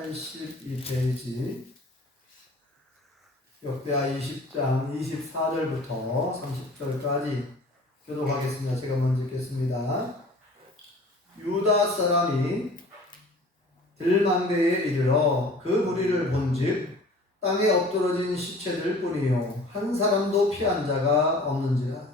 82페이지 역대하 20장 24절부터 30절까지 교독하겠습니다. 제가 먼저 읽겠습니다. 유다 사람이 들망대에 이르러 그 무리를 본즉 땅에 엎드러진 시체들 뿐이요 한 사람도 피한 자가 없는지라.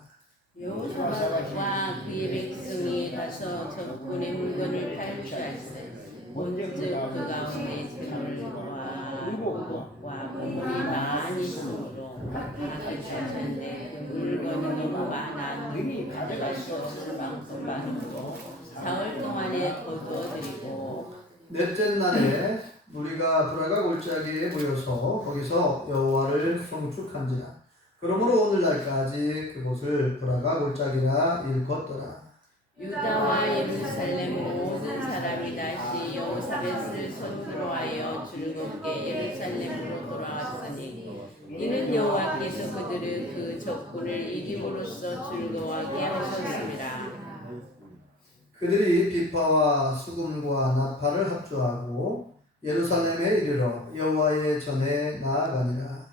여호사밧과 그의 백성이 가서 적군의 물건을 탈취하였으니 먼저 그 가운데 들물과 목과 그물이 많이 있으므로 하나님을 찾는데 그 물건이 너무 많아 능히 가져갈 수 없을 만큼 많으므로 사흘 동안에 거두어들이고 넷째 날에 무리가 브라가 골짜기에 모여서 거기서 여호와를 송축한지라. 그러므로 오늘날까지 그곳을 브라가 골짜기라 일컫더라. 유다와 예루살렘 모든 사람이 다시 여호사밧을 선포하여 즐겁게 예루살렘으로 돌아왔으니 이는 여호와께서 그들을 그 적군을 이김으로써 즐거워하게 하셨습니다. 그들이 비파와 수금과 나팔을 합주하고 예루살렘에 이르러 여호와의 전에 나아가니라.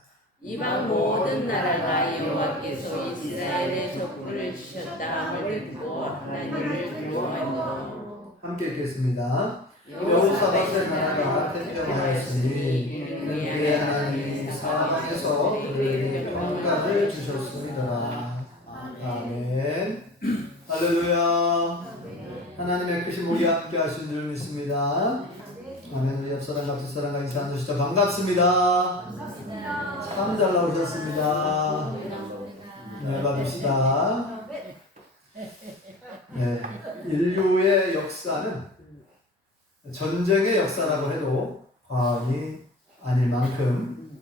이방 모든 나라가 여호와께서 이스라엘의 적군을 치셨다 함을 듣고 하나님을 두려워하므로 함께 읽겠습니다. 여호사밧의 나라가 태평하였으니 이는 그의 하나님이 사방에서 그들에게 평가를 주셨습니다. 아멘. 할렐루야. 하나님의 크신 우리 함께 하신 줄 믿습니다. 아멘. 우리 옆사람과 뒷사람과 인사 나누시죠. 반갑습니다. 참 잘 나오셨습니다. 네, 받읍시다. 네, 인류의 역사는 전쟁의 역사라고 해도 과언이 아닐 만큼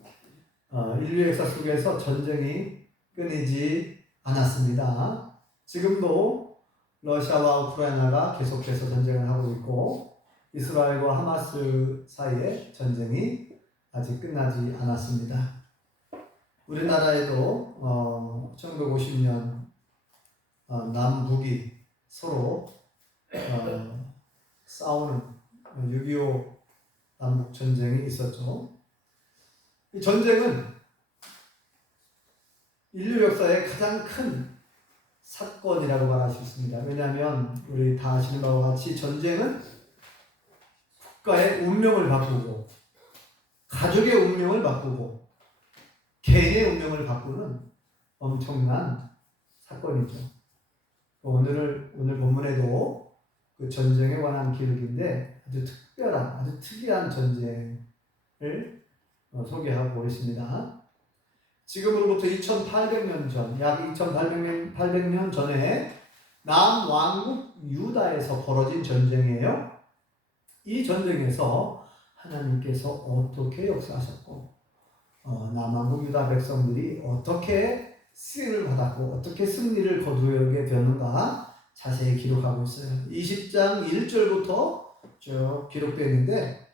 인류의 역사 속에서 전쟁이 끊이지 않았습니다. 지금도 러시아와 우크라이나가 계속해서 전쟁을 하고 있고 이스라엘과 하마스 사이의 전쟁이 아직 끝나지 않았습니다. 우리나라에도 1950년 남북이 서로 싸우는 6.25 남북 전쟁이 있었죠. 이 전쟁은 인류 역사의 가장 큰 사건이라고 말할 수 있습니다. 왜냐하면 우리 다 아시는 바와 같이 전쟁은 국가의 운명을 바꾸고 가족의 운명을 바꾸고 개인의 운명을 바꾸는 엄청난 사건이죠. 오늘 본문에도 그 전쟁에 관한 기록인데 아주 특별한, 아주 특이한 전쟁을 소개하고 있습니다. 지금으로부터 2800년 전, 약 2800년 전에 남왕국 유다에서 벌어진 전쟁이에요. 이 전쟁에서 하나님께서 어떻게 역사하셨고 남왕국 유다 백성들이 어떻게 쓰임을 받았고 어떻게 승리를 거두게 되는가 자세히 기록하고 있어요. 20장 1절부터 쭉 기록되어 있는데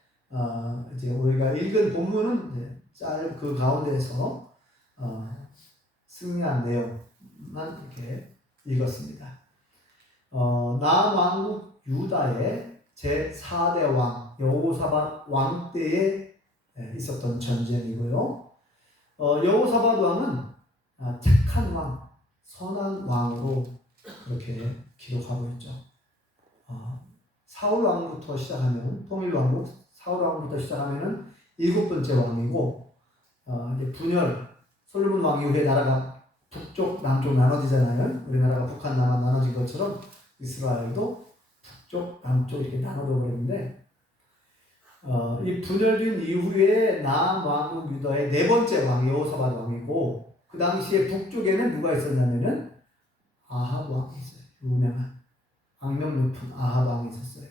이제 우리가 읽은 본문은 그 가운데에서 승리한 내용만 이렇게 읽었습니다. 남왕국 유다의 제4대 왕 여호사밧 왕 때에 있었던 전쟁이고요. 여호사밧 왕은 착한 왕, 선한 왕으로 그렇게 기록하고 있죠. 사울 왕부터 시작하면 통일 왕국 사울 왕부터 시작하면은 7번째 왕이고 이제 분열 솔로몬 왕 이후에 나라가 북쪽 남쪽 나눠지잖아요. 우리나라가 북한 남한 나눠진 것처럼 이스라엘도 북쪽 남쪽 이렇게 나눠져 버렸는데 이 분열된 이후에 남왕국 유다의 4번째 왕이 여호사밧 왕이고 그 당시에 북쪽에는 누가 있었냐면은 아합 왕이 있어요. 유명한 악명 높은 아합 왕이 있었어요.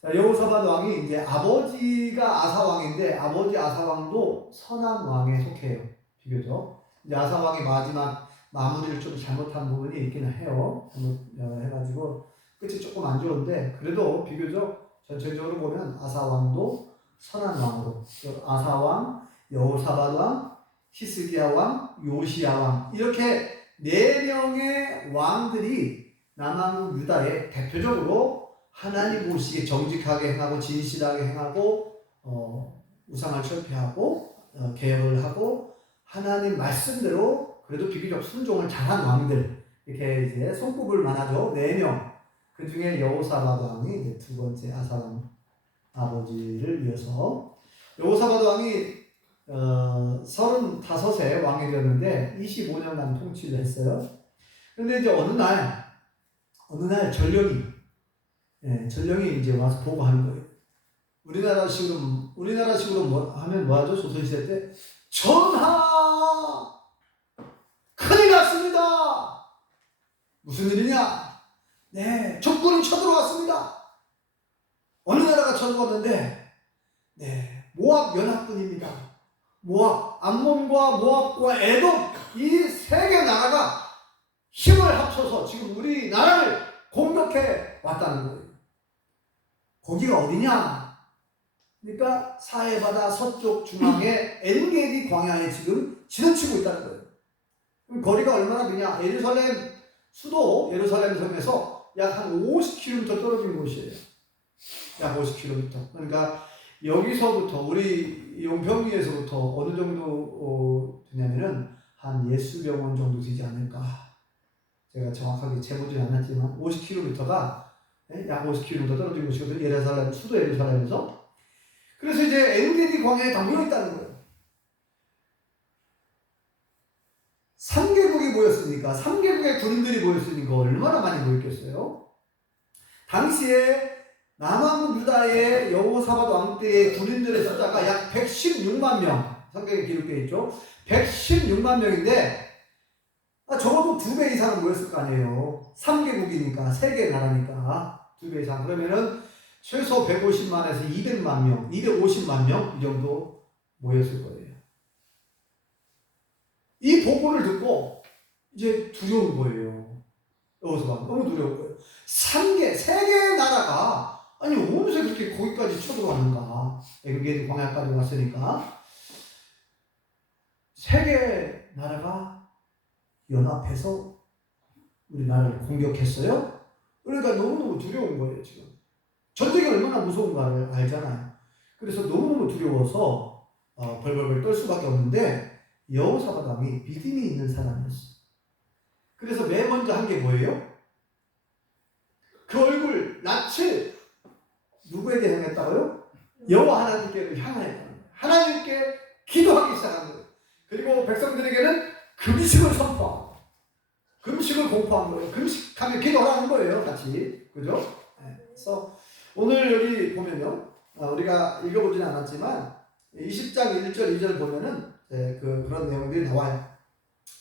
자, 여호사밧 왕이 이제 아버지가 아사 왕인데 아버지 아사 왕도 선한 왕에 속해요. 비교적 이제 아사 왕이 마지막 마무리를 좀 잘못한 부분이 있기는 해요. 해가지고 끝이 조금 안 좋은데 그래도 비교적 전체적으로 보면 아사 왕도 선한 왕으로 아사 왕, 여호사밧 왕, 히스기야 왕, 요시야 왕 이렇게 4명의 왕들이 남왕국 유다에 대표적으로 하나님 보시기에 정직하게 행하고 진실하게 행하고 우상을 철폐하고 개혁을 하고 하나님 말씀대로 그래도 비교적 순종을 잘한 왕들 이렇게 이제 손꼽을 만하죠. 4명. 그 중에 여호사밧 왕이 이제 두 번째 아사 왕 아버지를 이어서 여호사밧 왕이 35세 왕이 되었는데 25년간 통치를 했어요. 그런데 이제 어느 날 전령이 이제 와서 보고하는 거예요. 우리나라식으로 뭐 하면 뭐하죠? 조선시대 때 전하 큰일 났습니다. 무슨 일이냐? 네, 적군이 쳐들어왔습니다. 어느 나라가 쳐들어왔는데 네, 모압 연합군입니다. 모압, 암몬과 모압과 에돔 이 세 개 나라가 힘을 합쳐서 지금 우리나라를 공격해 왔다는 거예요. 거기가 어디냐? 그러니까 사해바다 서쪽 중앙에 엔게디 광야에 지금 지나치고 있다는 거예요. 그럼 거리가 얼마나 되냐? 예루살렘 수도 예루살렘 섬에서 약 한 50km 떨어진 곳이에요. 약 50km. 그러니까 여기서부터 우리 용평리에서부터 어느 정도 되냐면은 한 예수병원 정도 되지 않을까. 제가 정확하게 재보진 않았지만 50km가 약 50km 떨어진 곳이거든요. 예루살렘 수도 예루살렘에서. 그래서 이제 엔게디 광야에 담겨 있다는 거예요. 3개국이 모였으니까 3개국의 군인들이 모였으니까 얼마나 많이 모였겠어요? 당시에 남왕국 유다의 여호사밧 왕 때의 군인들의 숫자가 약 116만 명. 성경에 기록되어 있죠. 116만 명인데 적어도 2배 이상은 모였을 거 아니에요. 3개국이니까 3개 나라니까 2배 이상. 그러면은 최소 150만에서 200만 명, 250만 명 이 정도 모였을 거예요. 이 보고를 듣고 이제 두려운 거예요. 여호사밧 너무 두려운 거예요. 3개 나라가 아니 어느새 그렇게 거기까지 쳐들어왔는가? 엔게디 광야까지 왔으니까 3개 나라가 연합해서 우리나라를 공격했어요. 그러니까 너무너무 두려운 거예요. 지금 전쟁이 얼마나 무서운가를 알잖아요. 그래서 너무너무 두려워서 벌벌벌 떨 수밖에 없는데 여호사밧 왕이 믿음이 있는 사람이었어요. 그래서 맨 먼저 한 게 뭐예요? 그 얼굴 낯을 누구에게 향했다고요? 여호와 하나님께로 향하였다는 거예요. 하나님께 기도하기 시작한 거예요. 그리고 백성들에게는 금식을 선포하고 금식을 공포한 거예요. 금식하면 기도하라는 거예요. 같이. 그죠? 그래서 오늘 여기 보면요. 우리가 읽어보지는 않았지만 20장 1절 2절 보면은 그런 내용들이 나와요.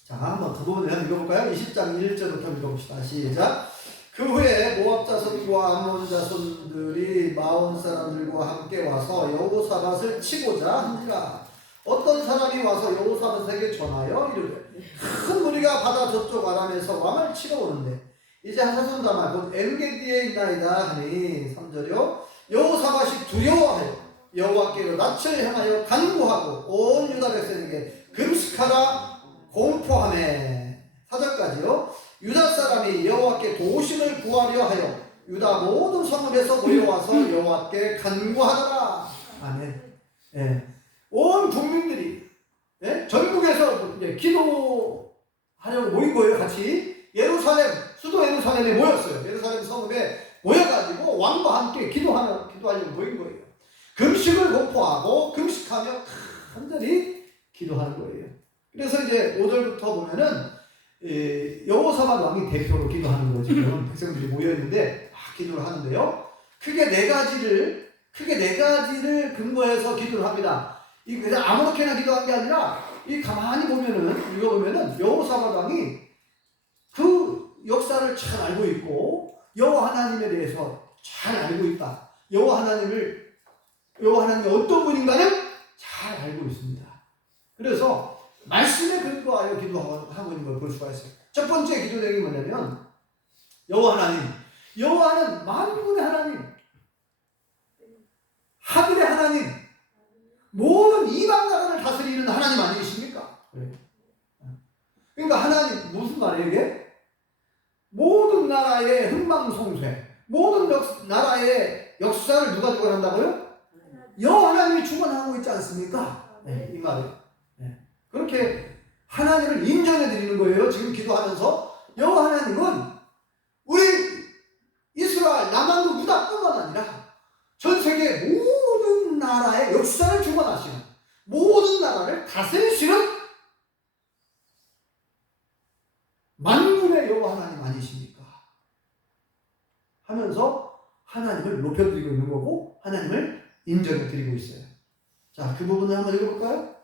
자, 한번 그 부분을 한번 읽어볼까요? 20장 1절부터 읽어봅시다. 시작. 그 후에 모압 자손과 암몬 자손들이 마온 사람들과 함께 와서 여호사밧을 치고자 하니라. 어떤 사람이 와서 여호사밧에게 전하여 이르되 큰 무리가 바다 저쪽 아람에서 왕을 치러 오는데 이제 하사손다말 곧 엔게디에 있나이다 하니 3절이요. 여호사밧이 두려워하여 여호와께로 낯을 향하여 간구하고 온 유다 백성에게 금식하라 공포하매 4절까지요. 유다 사람이 여호와께 도심을 구하려 하여 유다 모든 성읍에서 모여와서 여호와께 간구하더라. 아멘. 예. 온 국민들이 전국에서 기도하려고 모인 거예요. 같이 예루살렘 수도 예루살렘에 모였어요. 예루살렘 성읍에 모여가지고 왕과 함께 기도하려고 모인 거예요. 금식을 공포하고 금식하며 간절히 기도하는 거예요. 그래서 이제 5절부터 보면은 여호사밧 왕이 대표로 기도하는 거죠. 지금 백성들이 모여있는데 기도를 하는데요. 크게 네 가지를 근거해서 기도를 합니다. 이 그냥 아무렇게나 기도한 게 아니라 이 가만히 보면은 읽어보면은 여호사밧 왕이 그 역사를 잘 알고 있고 여호와 하나님에 대해서 잘 알고 있다. 여호와 하나님이 어떤 분인가는 잘 알고 있습니다. 그래서 말씀에 근거하여 기도하고 있는 걸 볼 수가 있어요. 첫 번째 기도 내용이 뭐냐면 여호와 하나님, 여호와는 만군의 하나님, 하늘의 하나님, 모든 이방 나라를 다스리는 하나님 아니십니까? 그러니까 하나님 무슨 말이에요 이게? 모든 나라의 흥망성쇠, 모든 나라의 역사를 누가 주관한다고요? 여호와 하나님이 주관하고 있지 않습니까? 네, 이 말이에요. 네. 그렇게 하나님을 인정해 드리는 거예요. 지금 기도하면서 여호와 하나님은 우리 이스라엘 남한국 유다뿐만 아니라 전 세계 모든 나라의 역사를 주관하시는, 모든 나라를 다스리시는 만군의 여호와 하나님 아니십니까? 하면서 하나님을 높여드리고 있는 거고 하나님을 인정해 드리고 있어요. 자, 그 부분을 한번 읽어볼까요?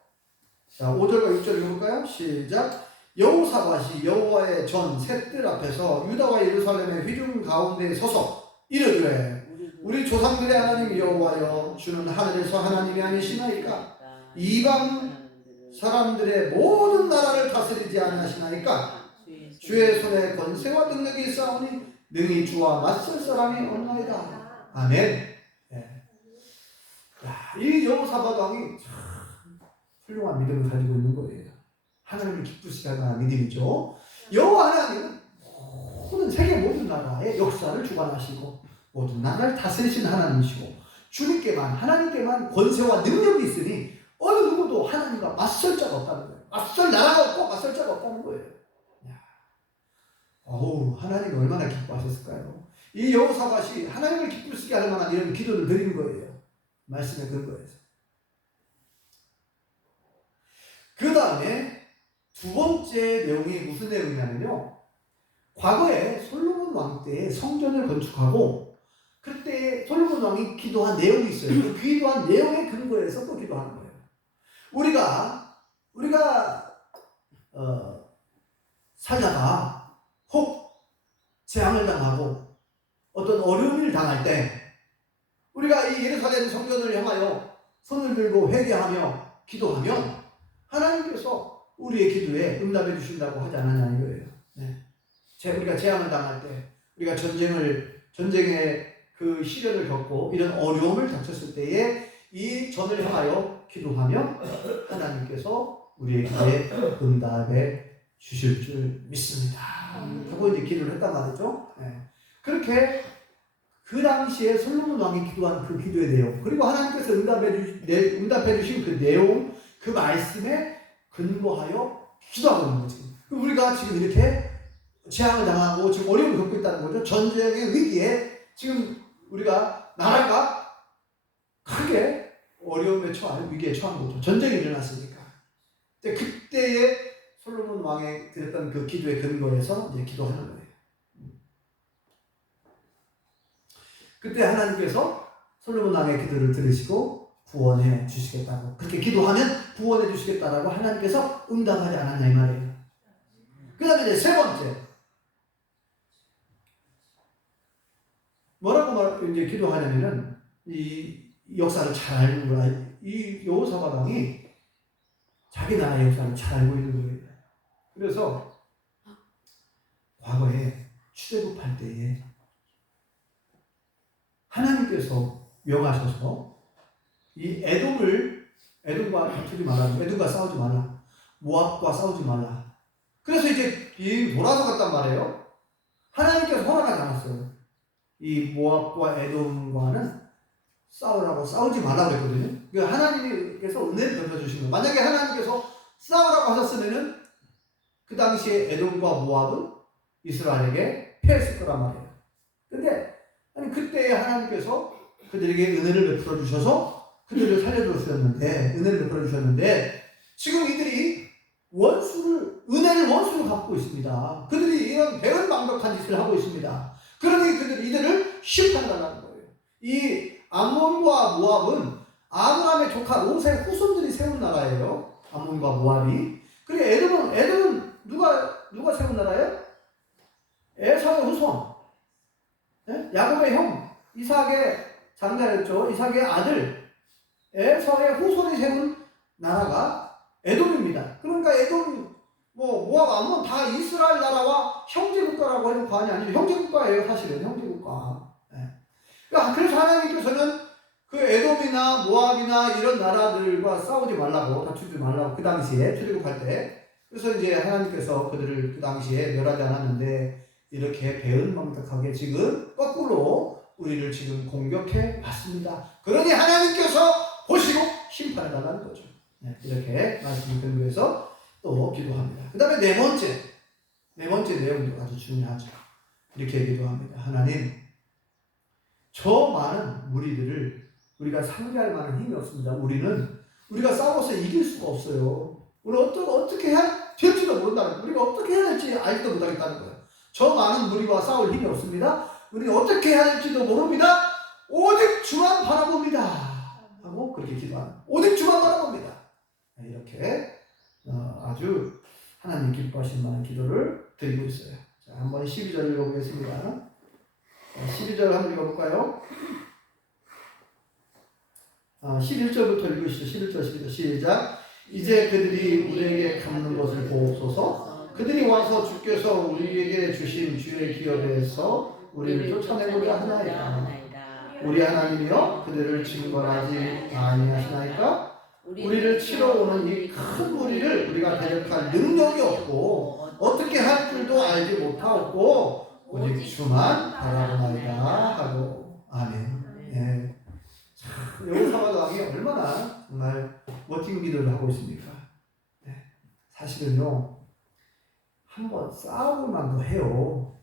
자, 5절과 6절 읽어볼까요? 시작. 여호사밧이 여호와의 전 셋들 앞에서 유다와 예루살렘의 휘중 가운데 서서 이르되 우리 조상들의 하나님 여호와여, 주는 하늘에서 하나님이 아니시나이까? 이방 사람들의 모든 나라를 다스리지 아니하시나이까? 주의 손에 권세와 능력이 있사오니 능히 주와 맞설 사람이 없나이다. 아멘. 네. 이 여호사밧 왕이 참 훌륭한 믿음을 가지고 있는 거예요. 하나님을 기쁘시게 할 만한 믿음이죠. 여호와 하나님은 모든 세계 모든 나라의 역사를 주관하시고 모든 나라를 다스리시는 하나님이시고 주님께만, 하나님께만 권세와 능력이 있으니 어느 누구도 하나님과 맞설 자가 없다는 거예요. 맞설 나라가 없고 맞설 자가 없다는 거예요. 어우, 하나님이 얼마나 기뻐하셨을까요? 이 여호사밧이 하나님을 기쁘시게 할 만한 이런 기도를 드린 거예요. 말씀의 근거에서. 그 다음에 두 번째 내용이 무슨 내용이냐면요. 과거에 솔로몬 왕 때 성전을 건축하고 그때 솔로몬 왕이 기도한 내용이 있어요. 그 기도한 내용의 근거에서 또 기도하는 거예요. 우리가 살다가 혹 재앙을 당하고 어떤 어려움을 당할 때 우리가 이 예루살렘 성전을 향하여 손을 들고 회개하며 기도하면 하나님께서 우리의 기도에 응답해 주신다고 하지 않았냐는 거예요. 네. 우리가 재앙을 당할 때, 우리가 전쟁의 그 시련을 겪고 이런 어려움을 닥쳤을 때에 이 전을 향하여 기도하면 하나님께서 우리의 기도에 응답해 주실 줄 믿습니다. 하고 이제 기도를 했단 말이죠. 네. 그렇게 그 당시에 솔로몬 왕이 기도한 그 기도의 내용, 그리고 하나님께서 응답해 주신 그 내용, 그 말씀에 근거하여 기도하고 있는 거지. 우리가 지금 이렇게 재앙을 당하고 지금 어려움을 겪고 있다는 거죠. 전쟁의 위기에 지금 우리가 나라가 크게 어려움에 처한, 위기에 처한 거죠. 전쟁이 일어났으니까. 그때에 솔로몬 왕이 드렸던 그 기도의 근거에서 이제 기도하는 거예요. 그때 하나님께서 솔로몬 왕의 기도를 들으시고 구원해 주시겠다고, 그렇게 기도하면 구원해 주시겠다라고 하나님께서 응답하지 않았냐 이 말이에요. 그 다음에 이제 세 번째, 뭐라고 이제 기도하냐면은 이 역사를 잘 알는 거야. 이 여호사밧 왕이 자기 나라의 역사를 잘 알고 있는 거예요. 그래서 과거에 출애굽할 때에 하나님께서 명하셔서 이 에돔과 다투지 말라, 에돔과 싸우지 말라, 모압과 싸우지 말라. 그래서 이제 이 돌아서 갔단 말이에요. 하나님께서 허락하지 않았어요. 이 모압과 에돔과는 싸우지 말라고 했거든요. 그러니까 하나님께서 은혜를 던져주신 거예요. 만약에 하나님께서 싸우라고 하셨으면은 그 당시에 에돔과 모압은 이스라엘에게 패했을 거란 말이에요. 근데 아니 그때 하나님께서 그들에게 은혜를 베풀어 주셔서 그들을 살려주셨는데, 은혜를 베풀어 주셨는데 지금 이들이 은혜를 원수로 갚고 있습니다. 그들이 이런 배은망덕한 짓을 하고 있습니다. 그러니 이들을 심판하라는 거예요. 이 암몬과 모압은 아브라함의 조카 롯의 후손들이 세운 나라예요. 암몬과 모압이. 그리고 에돔은 누가 세운 나라예요? 에사의 후손. 네? 야곱의 형, 이삭의 장자였죠. 이삭의 아들 에서의 후손이 세운 나라가 에돔입니다. 그러니까 에돔, 모압, 암몬 다 이스라엘 나라와 형제국가라고 해도 과언이 아니죠. 형제국가예요, 사실은. 형제국가. 네. 그래서 하나님께서는 그 에돔이나 모압이나 이런 나라들과 싸우지 말라고, 다투지 말라고, 그 당시에 출애굽할 때. 그래서 이제 하나님께서 그들을 그 당시에 멸하지 않았는데 이렇게 배은망덕하게 지금 거꾸로 우리를 지금 공격해 왔습니다. 그러니 하나님께서 보시고 심판해 달라는 거죠. 네, 이렇게 말씀을 근거해서 또 기도합니다. 그 다음에 네 번째 내용도 아주 중요하죠. 이렇게 기도합니다. 하나님, 저 많은 무리들을 우리가 상대할 만한 힘이 없습니다. 우리가 싸워서 이길 수가 없어요. 우리는 어떻게 해야 될지도 모른다는 거예요. 우리가 어떻게 해야 될지 알지도 못하겠다는 거예요. 저 많은 무리와 싸울 힘이 없습니다. 우리는 어떻게 해야 할지도 모릅니다. 오직 주만 바라봅니다. 하고 그렇게 기도합니다. 오직 주만 바라봅니다. 이렇게 아주 하나님 기뻐하실 만한 기도를 드리고 있어요. 자, 한번 12절 읽어보겠습니다. 12절 한번 읽어볼까요? 11절부터 읽으시죠. 11절, 12절 시작. 이제 그들이 우리에게 갚는 것을 보옵소서. 그들이 와서 주께서 우리에게 주신 주의 기업에서 우리를 쫓아내고자 하나이다. 우리 하나님이여 그들을 징벌하지 아니하시나이까? 우리를 치러 오는 이 큰 무리를 우리가 대적할 능력이 없고 어떻게 할 줄도 알지 못하고 오직 주만 바라보나이다 하고 아멘. 예. 여호사밧 왕이 얼마나 정말 멋진 기도를 하고 있습니까? 네. 사실은요, 한번 싸움만 더 해요.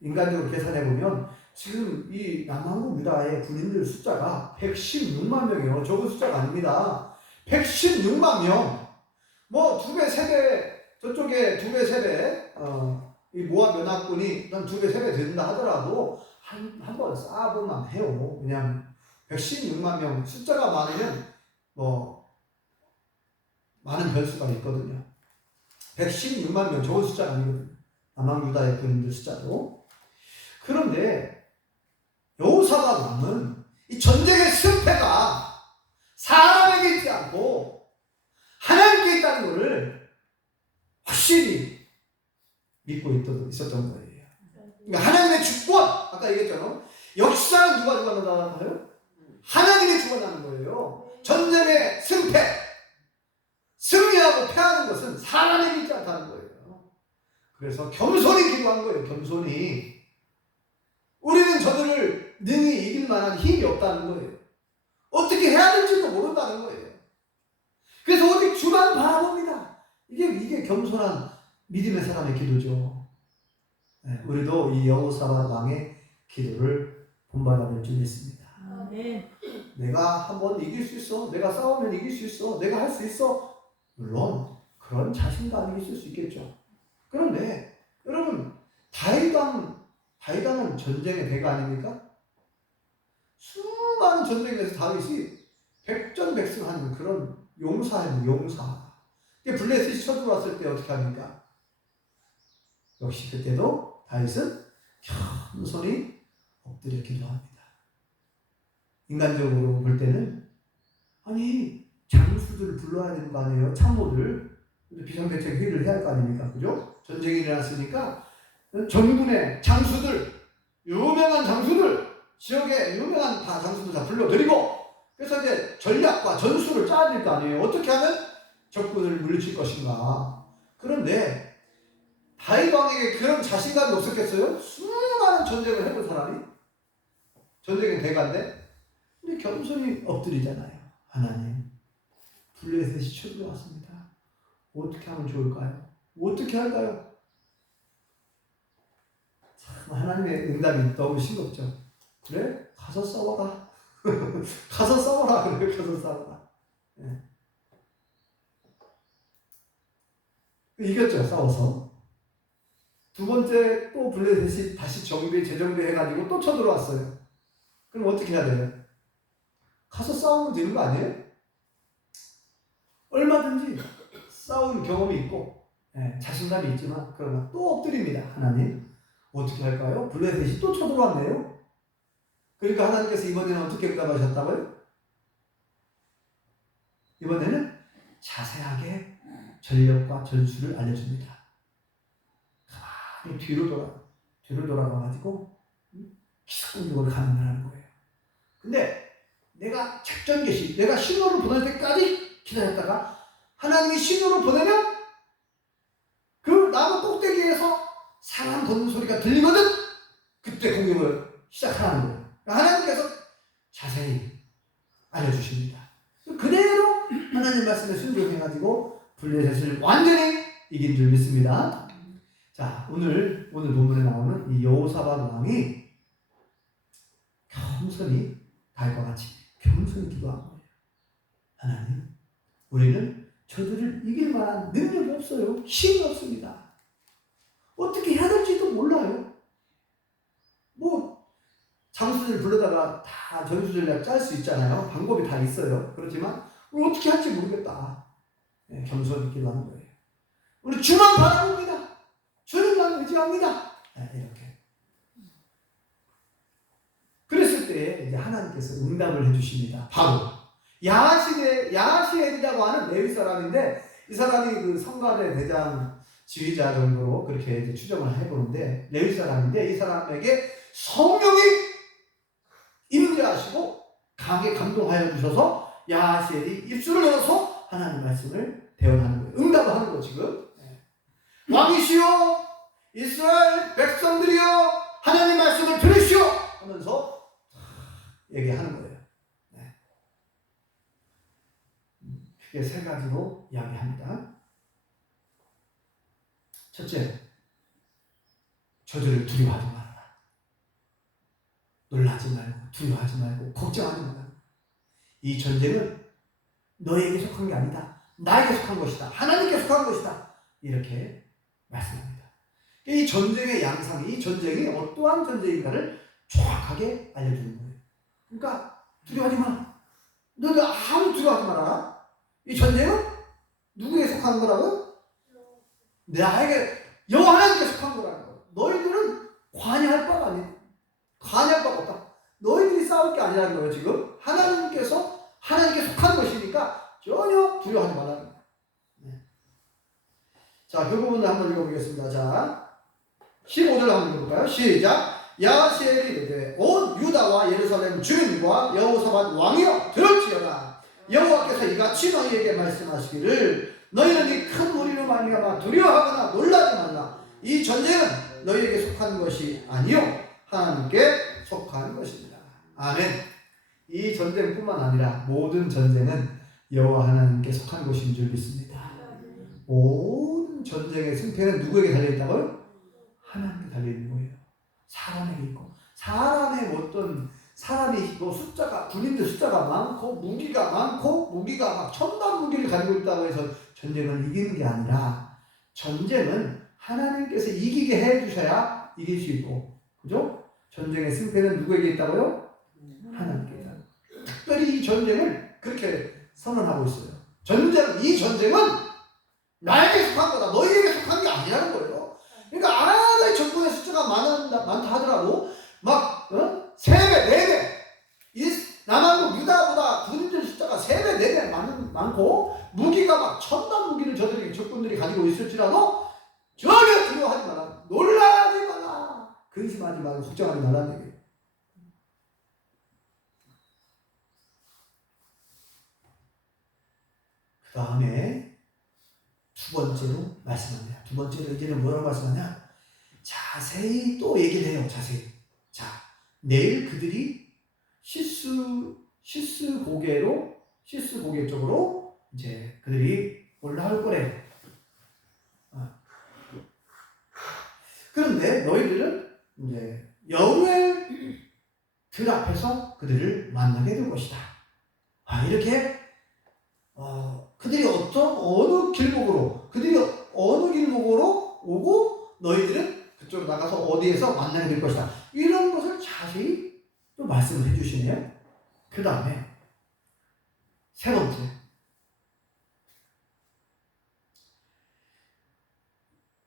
인간적으로 계산해보면 지금 이 남한국 유다의 군인들 숫자가 116만 명이에요. 적은 숫자가 아닙니다. 116만 명. 뭐 2배, 3배, 저쪽에 2배, 3배, 이 모압 연합군이 한 2배, 3배 된다 하더라도 한번 싸움만 해요. 그냥 116만 명 숫자가 많으면 뭐 많은 변수가 있거든요. 116만 명 적은 숫자가 아니거든요. 남한 유다의 군인들 숫자도. 그런데 여호사밧 왕은 이 전쟁의 승패가 사람에게 있지 않고 하나님께 있다는 것을 확실히 믿고 있었던 거예요. 그러니까 하나님의 주권, 아까 얘기했잖아요. 역사는 누가 주관한다는 거예요? 하나님이 주관하는 거예요. 전쟁의 승패, 승리하고 패하는 것은 사람에게 있지 않다는 거예요. 그래서 겸손히 기도한 거예요. 겸손히. 우리는 저들을 능히 이길 만한 힘이 없다는 거예요. 어떻게 해야 될지도 모른다는 거예요. 그래서 오직 주만 바라봅니다. 이게 겸손한 믿음의 사람의 기도죠. 네, 우리도 이 여호사밧 왕의 기도를 본받아낼 줄 믿습니다. 내가 한번 이길 수 있어. 내가 싸우면 이길 수 있어. 내가 할 수 있어. 물론 그런 자신감이 있을 수 있겠죠. 그런데 여러분, 다윗왕은 전쟁의 대가 아닙니까? 수많은 전쟁에서 다윗이 백전백승하는 그런 용사예요. 용사. 블레셋이 쳐들어왔을 때 어떻게 합니까? 역시 그때도 다윗은 겸손히 엎드려 기도합니다. 인간적으로 볼 때는 아니 장수들을 불러야 되는 거 아니에요? 참모들. 비상대책 회의를 해야 할 거 아닙니까? 그죠? 전쟁이 일어났으니까 전군의 장수들, 유명한 장수들, 지역의 유명한 다 장수들 다 불러들이고, 그래서 이제 전략과 전술을 짜야 될 거 아니에요? 어떻게 하면 적군을 물리칠 것인가. 그런데 다윗 왕에게 그런 자신감이 없었겠어요? 수많은 전쟁을 해본 사람이 전쟁의 대가인데, 근데 겸손히 엎드리잖아요. 하나님, 블레셋이 쳐들어왔습니다. 어떻게 하면 좋을까요? 어떻게 할까요? 참 하나님의 응답이 너무 싱겁죠. 그래? 가서 싸워라. 가서 싸워라. 그래, 가서 싸워라. 네. 이겼죠, 싸워서. 두 번째 또 블레셋이 다시 재정비해가지고 또 쳐들어왔어요. 그럼 어떻게 해야 돼요? 가서 싸우면 되는 거 아니에요? 얼마든지 싸운 경험이 있고, 자신감이 있지만, 그러나 또 엎드립니다. 하나님, 어떻게 할까요? 블레셋이 또 쳐들어왔네요. 그러니까 하나님께서 이번에는 어떻게 응답하셨다고요? 이번에는 자세하게 전력과 전술을 알려줍니다. 가만히 뒤로 돌아가가지고 기습공격을 가능하는 거예요. 근데 내가 작전 개시, 내가 신호를 보낼 때까지 기다렸다가 하나님이 신호를 보내면 그 나무 꼭대기에서 창 걷는 소리가 들리거든 그때 공격을 시작하는 거예요. 하나님께서 자세히 알려주십니다. 그대로 하나님 말씀에 순종해가지고 블레셋을 완전히 이긴 줄 믿습니다. 자, 오늘 본문에 나오는 이 여호사밧 왕이 겸손히 다윗과 같이 겸손히 기도한 거예요. 하나님, 우리는 저들을 이길 만한 능력이 없어요. 힘이 없습니다. 어떻게 해야 될지도 몰라요. 뭐 장수들 불러다가 다 전수전략 짤 수 있잖아요. 방법이 다 있어요. 그렇지만 우리 어떻게 할지 모르겠다. 네, 겸손히 기도하는 거예요. 우리 주만 바라봅니다. 주님만 의지합니다. 네, 이렇게. 그랬을 때 이제 하나님께서 응답을 해주십니다. 바로 야하시엘이라고 하는 레위 사람인데 이 사람이 그 성가대 대장 지휘자 정도로 그렇게 이제 추정을 해보는데 레위 사람인데 이 사람에게 성령이 임재하시고 강하게 감동하여 주셔서 야하시엘이 입술을 열어서 하나님 말씀을 대언하는 거예요. 응답을 하는 거 지금. 왕이시여 이스라엘 백성들이여 하나님 말씀을 들으시오 하면서 얘기하는 거예요. 크게 세 가지로 이야기합니다. 첫째, 저들을 두려워하지 말아라. 놀라지 말고 두려워하지 말고 걱정하지 말아라. 이 전쟁은 너에게 속한 게 아니다. 나에게 속한 것이다. 하나님께 속한 것이다. 이렇게 말씀합니다. 이 전쟁의 양상이 이 전쟁이 어떠한 전쟁인가를 정확하게 알려주는 거예요. 그러니까 두려워하지 마. 너가 아무 두려워하지 마라. 이 전쟁은 누구에게 속한 거라고? 나에게 여호와 하나님께 속한 거라는 거예요. 너희들은 관여할 바가 아니야. 관여할 바가 없다. 너희들이 싸울 게 아니라는 거예요. 지금 하나님께 속한 것이니까 전혀 두려워하지 말라는 거예요. 자, 그 부분을 한번 읽어보겠습니다. 자, 15절 한번 읽어볼까요? 시작. 야하시엘이 이르되 온 유다와 예루살렘 주민과 여호사밧 왕이여 들을지어다. 여호와께서 이같이 너희에게 말씀하시기를 너희는 이 큰 무리로 말미암아 두려워하거나 놀라지 말라. 이 전쟁은 너희에게 속한 것이 아니요 하나님께 속한 것입니다. 아멘. 이 전쟁뿐만 아니라 모든 전쟁은 여호와 하나님께 속한 것인 줄 믿습니다. 모든 전쟁의 승패는 누구에게 달려있다고요? 하나님께 달려있는 거예요. 사람에게 있고 사람의 어떤 사람이 뭐 숫자가 군인들 숫자가 많고 무기가 막 첨단 무기를 가지고 있다고 해서 전쟁을 이기는 게 아니라 전쟁은 하나님께서 이기게 해주셔야 이길 수 있고 그죠? 전쟁의 승패는 누구에게 있다고요? 하나님께 있다. 특별히 이 전쟁을 그렇게 선언하고 있어요. 이 전쟁은 나에게 속한 거다. 너희에게 속한 게 아니라는 거예요. 그러니까 아무리 적군의 숫자가 많다 하더라도 막 3배, 4배 남한국 유다보다 군인들 숫자가 3배, 4배 많고 무기가 막 첨단 무기를 적군들이 가지고 있을지라도 전혀 두려워하지 마라. 놀라지 마라. 근심하지 말고 걱정하지 말라는 얘기예요. 그 다음에 두 번째로 말씀합니다. 두 번째로 이제는 뭐라고 말씀하냐? 자세히 또 얘기를 해요. 자세히. 자, 내일 그들이 시스 고개 쪽으로 이제 그들이 올라올 거래요. 그런데 너희들은 이제 여루엘 들 앞에서 그들을 만나게 될 것이다. 이렇게 그들이 어느 길목으로 오고 너희들은 그쪽으로 나가서 어디에서 만나게 될 것이다. 이런 것을 자세히 또 말씀을 해주시네요. 그 다음에 세 번째,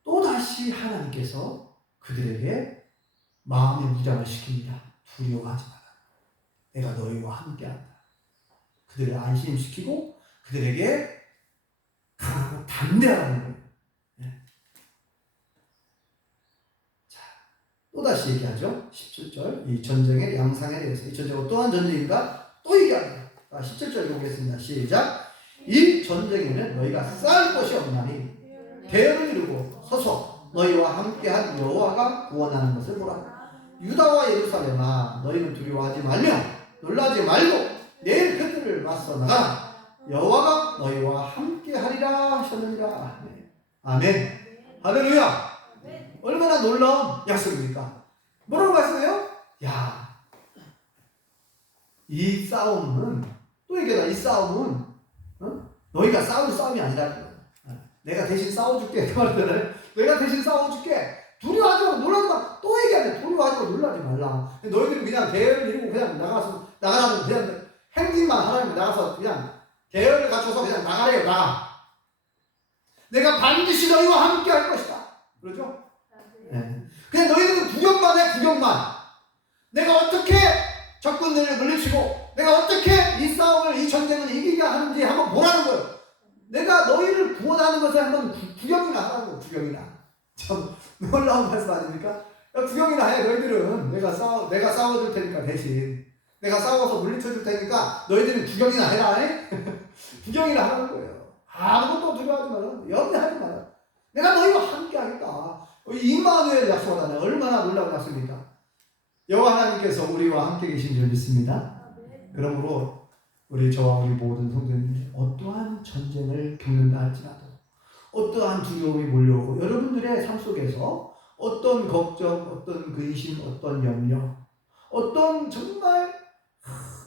또다시 하나님께서 그들에게 마음의 무장을 시킵니다. 두려워하지 마라. 내가 너희와 함께한다. 그들을 안심시키고 그들에게 강하고 담대하는 거예요. 자, 또다시 얘기하죠. 17절 이 전쟁의 양상에 대해서. 이 전쟁은 어떠한 전쟁인가? 또 얘기합니다. 17절 읽어보겠습니다. 시작. 이 전쟁에는 너희가 쌓을 것이 없나니 대열을 이루고 서서 너희와 함께한 여호와가 구원하는 것을 보라. 유다와 예루살렘아 너희는 두려워하지 말며 놀라지 말고 내일 그들을 맞서 나가라. 여호와가 너희와 함께하리라 하셨느니라. 아멘. 할렐루야. 얼마나 놀라운 약속입니까? 뭐라고 말씀해요? 야, 이 싸움은 또 얘기하다. 이 싸움은 너희가 싸울 싸움이 아니라 내가 대신 싸워줄게. 그 말이잖아요. 내가 대신 싸워줄게. 두려워하지 마, 놀라지 마. 또 얘기하네. 두려워하지 마, 놀라지 말라. 너희들은 그냥 대열을 이루고 그냥 나가라는 그냥 행진만 하라는 거. 나가서 그냥 대열을 갖춰서 그냥 나가래요. 나가. 내가 반드시 너희와 함께 할 것이다. 그러죠? 네. 그냥 너희들은 구경만 해, 구경만. 내가 어떻게 적군들을 물리치고 내가 어떻게 이 싸움을, 이 전쟁을 이기게 하는지 한번 보라는 거예요. 내가 너희를 구원하는 것을 한번 구경이나 하라는 거예요. 구경이나. 참 놀라운 말씀 아닙니까? 야, 구경이나 해. 너희들은 내가 싸워줄 테니까 대신 내가 싸워서 물리쳐줄 테니까 너희들은 구경이나 해라. 구경이나 하라는 거예요. 아무것도 두려워하지 마라. 염려하지 마라. 내가 너희와 함께 하겠다. 임마누엘 약속하잖아요. 얼마나 놀라운 약속입니까? 여호와 하나님께서 우리와 함께 계신 줄 믿습니다. 그러므로 저와 우리 모든 성도님들 어떠한 전쟁을 겪는다 할지라도 어떠한 두려움이 몰려오고 여러분들의 삶 속에서 어떤 걱정, 어떤 근심, 어떤 염려, 어떤 정말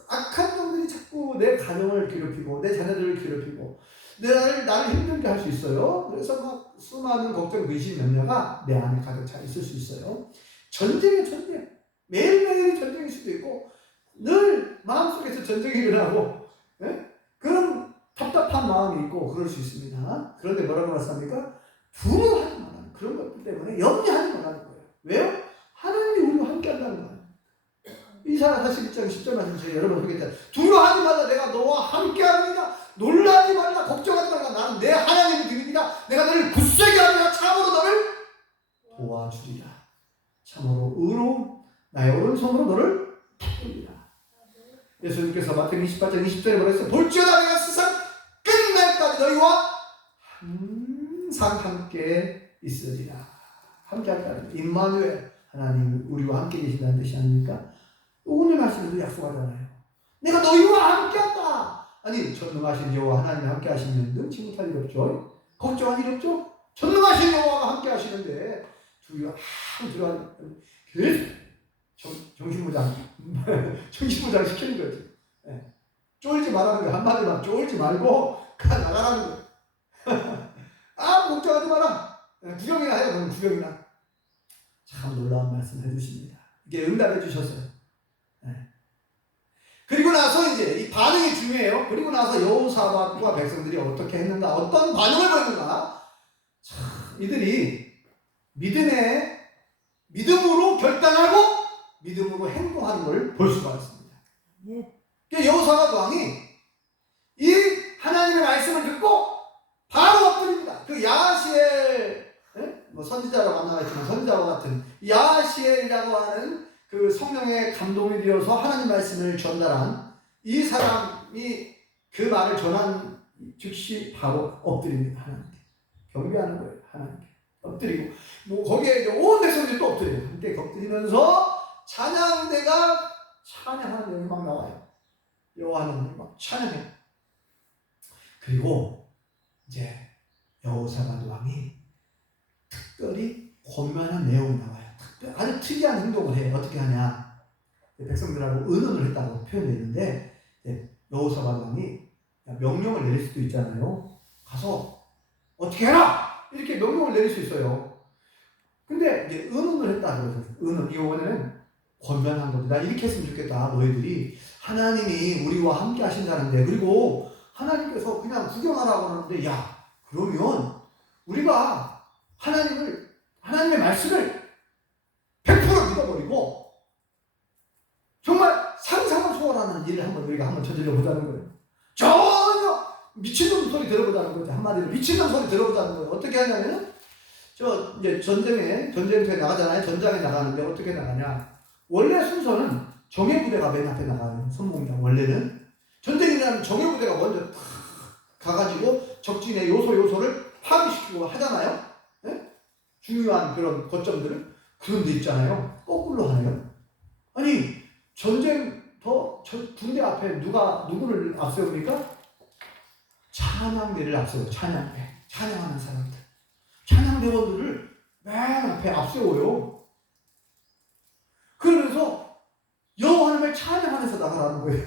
악한 놈들이 자꾸 내 가정을 괴롭히고 내 자녀들을 괴롭히고 나를 힘들게 할 수 있어요. 그래서 막 수많은 걱정, 근심, 염려가 내 안에 가득 차 있을 수 있어요. 전쟁의 전쟁. 매일매일이 전쟁일 수도 있고 늘 마음속에서 전쟁이 일어나고 그런 답답한 마음이 있고 그럴 수 있습니다. 그런데 뭐라고 말씀합니까? 두려워하지 말라는 그런 것들 때문에 염려하지 말라는 거예요. 왜요? 하나님이 우리와 함께 한다는 거예요. 이사야 41장 10절 말씀 여러 번 보겠다. 두려워하지 말라. 내가 너와 함께 하느니라. 놀라지 말라. 걱정하지 말라. 나는 내 하나님의 드립니다. 내가 너를 굳세게 하리라. 참으로 너를 도와주리라. 참으로 의로운 나의 오른손으로 너를 붙들리라. 예수님께서 마태복음 28장 20절에 뭐랬어요? 볼지어다 내가 세상 끝날까지 너희와 항상 함께 있으리라. 함께 한다는 거예요. 임마누엘 하나님 우리와 함께 계신다는 뜻이 아닙니까? 오늘 말씀에도 약속하잖아요. 내가 너희와 함께 한다. 아니 전능하신 여호와 하나님 함께 하시면 능치 못할 일 없죠. 걱정할 일 없죠. 전능하신 여호와가 함께 하시는데 계속 정신무장 시키는 거지. 쫄지 말라는 거. 한마디만 쫄지 말고 나가라는 거. 걱정하지 마라. 구경이나 해요. 그럼 구경이나. 참 놀라운 말씀 해주십니다. 이게 응답해 주셨어요. 그리고 나서 이제 이 반응이 중요해요. 그리고 나서 여호사밧과 백성들이 어떻게 했는가, 어떤 반응을 보였는가. 참 이들이 믿음으로 결단하고 믿음으로 행동하는 걸 볼 수가 있습니다. 여호사밧 왕이 이 하나님의 말씀을 듣고 바로 엎드립니다. 그 야하시엘, 선지자라고 안 나와있지만 선지자와 같은 야하시엘이라고 하는 그 성령의 감동이 되어서 하나님 말씀을 전달한 이 사람이 그 말을 전한 즉시 바로 엎드립니다. 하나님께 경배하는 거예요. 하나님께 엎드리고 거기에 온 백성들이 또 엎드려요. 함께 엎드리면서 찬양대가 찬양하는 내용이 막 나와요. 여호와 하나님 막 찬양해요. 그리고 이제 여호사밧 왕이 특별히 권면한 내용이 나와요. 아주 특이한 행동을 해요. 어떻게 하냐? 백성들하고 의논을 했다고 표현되어 있는데 여호사밧 왕이 명령을 내릴 수도 있잖아요. 가서 어떻게 해라! 이렇게 명령을 내릴 수 있어요. 근데 이제 의논을 했다. 그래서 이거는 권면한 겁니다. 이렇게 했으면 좋겠다. 너희들이 하나님이 우리와 함께 하신다는데 그리고 하나님께서 그냥 구경하라고 하는데 그러면 우리가 하나님의 말씀을 100% 믿어버리고 정말 상상을 초월하는 일을 우리가 한번 저질러 보자는 거예요. 전혀 미친놈 소리 들어보자는 거죠. 한마디로 미친놈 소리 들어보자는 거예요. 어떻게 하냐면 이제 전쟁터에 나가잖아요. 전장에 나가는데 어떻게 나가냐? 원래 순서는 정예부대가 맨 앞에 나가요. 선봉장 원래는 전쟁이라면 정예부대가 먼저 가가지고 적진의 요소를 파괴시키고 하잖아요. 중요한 그런 거점들을 그런 데 있잖아요. 거꾸로 하네요. 아니 전쟁터 군대 앞에 누구를 앞세웁니까? 찬양대를 앞세워요. 찬양대. 찬양하는 사람들. 찬양대원들을 맨 앞에 앞세워요. 그러면서 여호와 하나님을 찬양하면서 나가라는 거예요.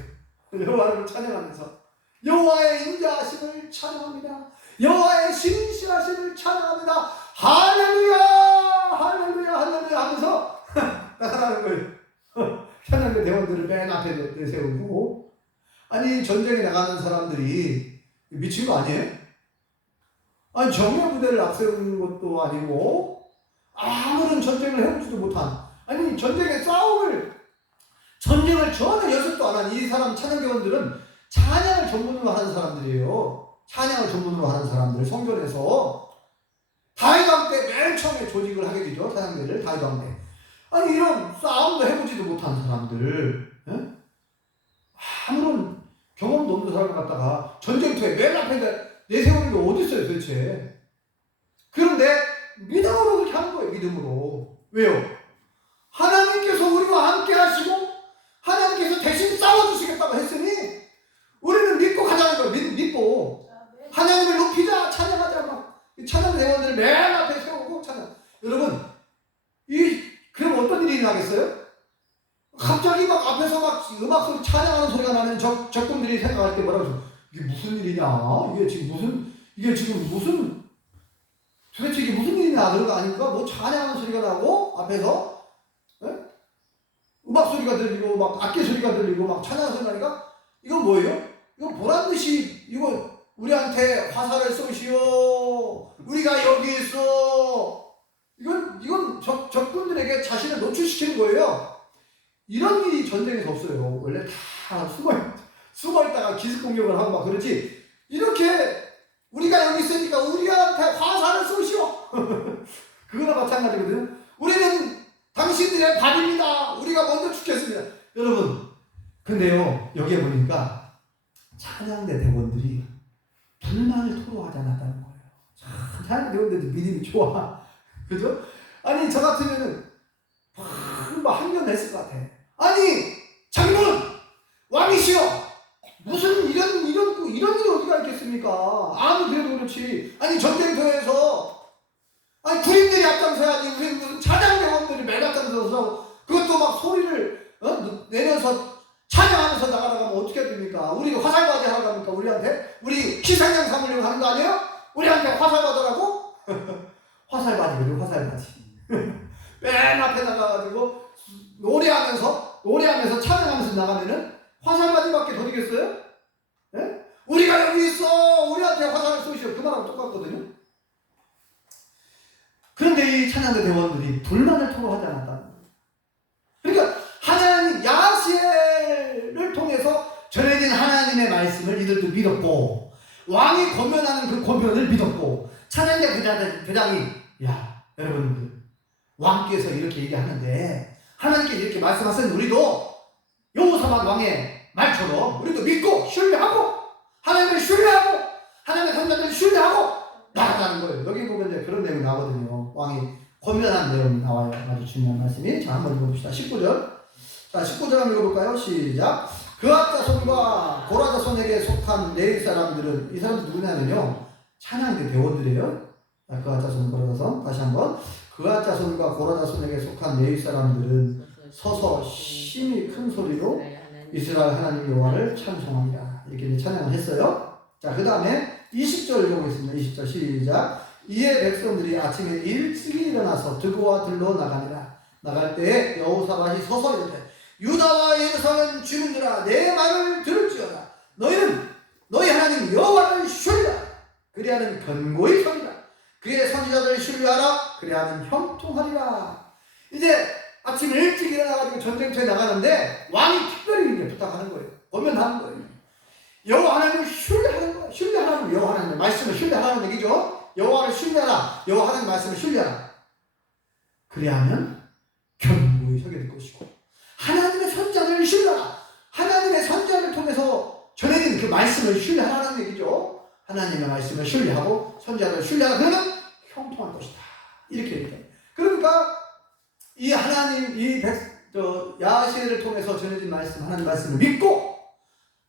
여호와 하나님을 찬양하면서 여호와의 인자하심을 찬양합니다. 여호와의 신실하심을 찬양합니다. 할렐루야 할렐루야 할렐루야 하면서 나가라는 거예요. 찬양대 대원들을 맨 앞에 내세우고. 아니 전쟁에 나가는 사람들이 미친 거 아니에요? 아니 정예 부대를 앞세우는 것도 아니고 아무런 전쟁을 해보지도 못한, 아니 전쟁의 전쟁을 전혀 연습도 안 한 이 사람 찬양대원들은 찬양을 전문으로 하는 사람들이에요. 찬양을 전문으로 하는 사람들, 성전에서 다윗 왕 때 맨 처음에 조직을 하게 되죠. 찬양대를 다윗 왕 때. 아니 이런 싸움도 해보지도 못한 사람들, 예? 아무런 경험도 없는 사람을 갖다가 전쟁터에 맨 앞에 내세우는 게 어디 있어요 도대체. 그런데 믿음으로 그렇게 하는 거예요. 믿음으로. 왜요? 하나님께서 우리와 함께 하시고 하나님께서 대신 싸워주시겠다고 했으니 우리는 믿고 가자는 거예요. 믿고 하나님을 높이자, 찬양하자. 막 찬양 대원들을 맨 앞에 세우고 찬양. 여러분 그럼 어떤 일이 일어나겠어요? 갑자기 막 앞에서 막 음악 소리, 찬양하는 소리가 나는 적군들이 생각할 때 뭐라고 해서 이게 무슨 일이냐? 도대체 이게 무슨 일이냐? 그런 거 아닙니까? 뭐 찬양하는 소리가 나고 앞에서, 예? 음악 소리가 들리고 막 악기 소리가 들리고 막 찬양하는 소리가 나니까 이건 뭐예요? 이건 보란 듯이 이거 우리한테 화살을 쏘시오. 우리가 여기 있어. 이건 적군들에게 자신을 노출시키는 거예요. 이런 일이 전쟁에서 없어요. 원래 다 숨어있다가 기습 공격을 하고 막 그러지. 이렇게 우리가 여기 있으니까 우리한테 화살을 쏘시오. 그거나 마찬가지거든요. 우리는 당신들의 밥입니다. 우리가 먼저 죽겠습니다. 여러분, 근데요 여기에 보니까 찬양대 대원들이 불만을 토로하지 않았다는 거예요. 참 찬양대 대원들도 믿음이 좋아. 그죠? 아니 저 같으면은 막 항변했을 것 같아. 아니 장군 왕이시여, 무슨 이런 일이 어디가 있겠습니까? 아무리 그래도 그렇지. 아니 전쟁터에서 아니 군인들이 앞장서야지. 우리 무슨 찬양대원들이 맨 앞장서서 그것도 막 소리를 내면서 찬양하면서 나가면 어떻게 됩니까? 우리 화살바지 하러 갑니까? 우리한테? 우리 희생양 삼으려고 하는 거 아니에요? 우리한테 화살바지라고? 화살바지거든요. 화살바지. 맨 앞에 나가가지고 노래하면서 찬양하면서 나가면은 화살바지밖에 더 되겠어요? 예? 우리가 여기 있어. 우리한테 화살을 쏘시오. 그 말하고 똑같거든요. 그런데 이 찬양대 대원들이 불만을 토로하지 않았다는 거예요. 그러니까 하나님 야시엘을 통해서 전해진 하나님의 말씀을 이들도 믿었고, 왕이 권면하는 그 권면을 믿었고, 찬양대 대장이 야 여러분들 왕께서 이렇게 얘기하는데 하나님께 이렇게 말씀하신 우리도 여호사밧 왕의 말처럼 우리도 믿고 신뢰하고 하나님을 신뢰하고 하나님의 선자들을 신뢰하고 나아가는 거예요. 여기 보면 이제 그런 내용이 나오거든요. 왕이 권면한 내용이 나와요. 아주 중요한 말씀이. 자, 한번 읽어봅시다. 19절. 자, 19절 한번 읽어볼까요? 시작. 그앗 자손과 고라 자손에게 속한 레위 사람들은, 이 사람들 누구냐면요 찬양대 대원들이에요. 자, 그앗 자손, 고라 자손. 다시 한번. 그앗 자손과 고라 자손에게 속한 레위 사람들은 서서 심히 큰 소리로 이스라엘 하나님 여호와를 찬송합니다. 이렇게 이제 찬양을 했어요. 자, 그 다음에 20절 읽어보겠습니다. 20절 시작. 이에 백성들이 아침에 일찍이 일어나서 드고와 들로 나가니라. 나갈 때에 여호사밧이 서서 이르되 유다와 예루살렘 주민들아, 내 말을 들을지어다. 너희는 너희 하나님 여호와를 신뢰하라. 그리하는 견고히 서리라. 그의 선지자들을 신뢰하라. 그리하는 형통하리라. 이제 아침 일찍 일어나가지고 전쟁터에 나가는데 왕이 특별히 이제 부탁하는 거예요. 권면하는 거예요. 여호와 하나님을 신뢰하는 거예요. 신뢰하라는 여호와 하나님의 말씀을 신뢰하라는 얘기죠. 여호와를 신뢰하라. 여호와 하나님의 말씀을 신뢰하라. 그리하면 견고히 서게 될 것이고, 하나님의 선자를 신뢰하라. 하나님의 선자를 통해서 전해진 그 말씀을 신뢰하라는 얘기죠. 하나님의 말씀을 신뢰하고 선자를 신뢰하라. 그러면 형통할 것이다. 이렇게. 그러니까 이 하나님 야시를 통해서 전해진 말씀, 하나님 말씀을 믿고